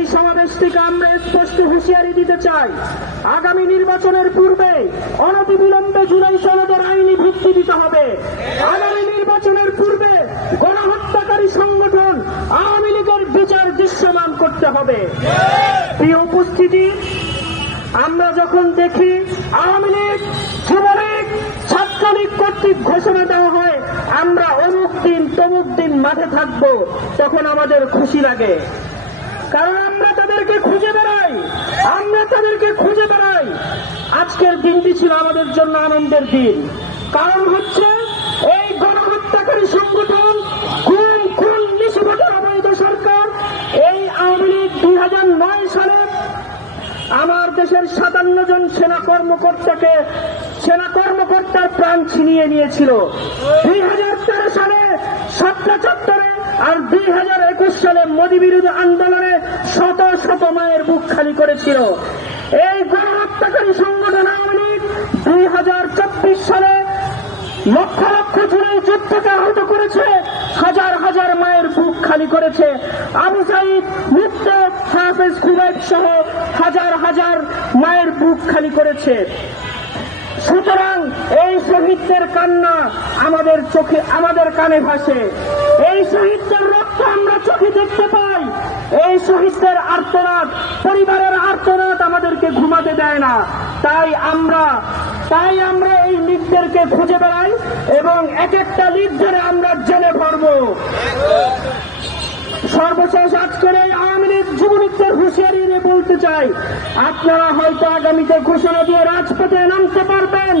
এই সমাবেশ থেকে আমরা স্পষ্ট হুঁশিয়ারি দিতে চাই। আগামী নির্বাচনের পূর্বে অনতিবিলম্বে জুলাই সনদের আইনি ভিত্তি দিতে হবে। আগামী নির্বাচনের পূর্বে গণহত্যাকারী সংগঠন আওয়ামী লীগের বিচার দৃশ্যমান করতে হবে। প্রিয় উপস্থিতি, আমরা যখন দেখি আওয়ামী লীগ, যুবলীগ, ছাত্রলীগ কর্তৃক ঘোষণা দেওয়া হয়, আমরা অমুক দিন তমুক দিন মাঠে থাকব, তখন আমাদের খুশি লাগে। কারণ আমরা তাদেরকে খুঁজে বেড়াই। আমরা তাদেরকে খুঁজে বেড়াই। আজকের দিনটি ছিল আমাদের জন্য আনন্দের দিন। কারণ হচ্ছে এই গণহত্যাকারী সংগঠন খুন খুন নিষিভোটের অবৈধ সরকার এই আওয়ামী লীগ দুই সালে দেশের সাতান্ন জন সেনা কর্মকর্তাকে, সেনা কর্মকর্তার প্রাণ ছিনিয়ে নিয়েছিল। দুই হাজার তেরো সালে সত্তা চত্বরে আর দুই হাজার একুশ সালে মোদী বিরোধী আন্দোলনে শত শত মায়ের বুক খালি করেছিল। এই গণহত্যাকারী সংগঠন আওয়ামী লীগ দুই হাজার চব্বিশ সালে লক্ষ লক্ষ জুলাই যুদ্ধকে আহত করেছে হাজার হাজার মায়ের বুক খালি করেছে। আবু সাইদ মুক্ত হাফেজ খুবাইব সহ হাজার হাজার মায়ের বুক খালি করেছে। সুতরাং এই শহীদদের কান্না আমাদের চোখে, আমাদের কানে ভাসে। এই শহীদদের রক্ত আমরা চোখে দেখতে পাই। এই শহীদদের আর্তনাদ, পরিবারের আর্তনাদ আমাদেরকে ঘুমাতে দেয় না। তাই আমরা তাই আমরা এই লিগদেরকে খুঁজে বেড়াই এবং এক একটা লিগ ধরে আমরা জেনে পড়ব সর্বশেষ আজকের এই আওয়ামী লীগ যুবলীগদের হুঁশিয়ারি বলতে চাই, আপনারা হয়তো আগামীতে ঘোষণা দিয়ে রাজপথে নামতে পারবেন,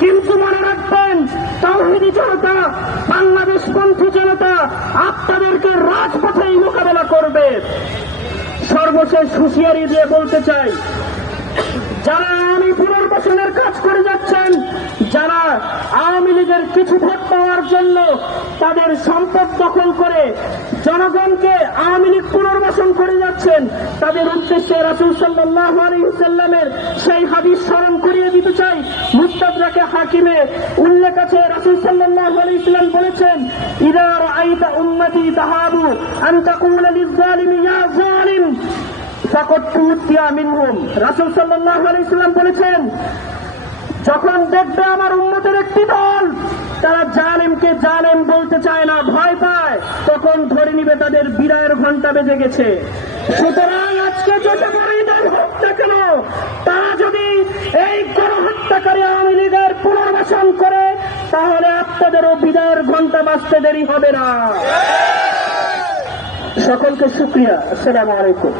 কিন্তু মনে রাখবেন তাওহিদি জনতা, বাংলাদেশ পন্থী জনতা আপনাদেরকে রাজপথেই মোকাবেলা করবে। সর্বশেষ হুঁশিয়ারি দিয়ে বলতে চাই, যারা আওয়ামী পুনর্বাসনের কাজ করে যাচ্ছেন, যারা আওয়ামী লীগের কিছু ভোট পাওয়ার জন্য তাদের সম্পদ দখল করে জনগণকে আওয়ামী লীগ পুনর্বাসন করে যাচ্ছেন। তাদের উদ্দেশ্যে রাসুল সাল্লাহ আলহিসাল্লামের সেই হাদিস স্মরণ করিয়ে দিতে চাই। মুস্তাদাকে হাকিমে উল্লেখ আছে, রাসুল সাল্লাহ আলী ইসলাম বলেছেন ইদার আইতা উম্মতি তাহাবু আন্তাকুল রাসূল সাল্লাল্লাহু আলাইহি বলেছেন, যখন দেখবে আমার উম্মতের একটি দল তারা জালেমকে জালেম বলতে চায় না, ভয় পায়, তখন ধরে নিবে তাদের বিদায়ের ঘণ্টা বেজে গেছে। সুতরাং আজকে যত কেন, তারা যদি এই গণহত্যাকারী আওয়ামী লীগের পুনর্বাসন করে, তাহলে আপনাদেরও বিদায়ের ঘণ্টা বাজতে দেরি হবে না। সকলকে শুক্রিয়া আসসালামু আলাইকুম।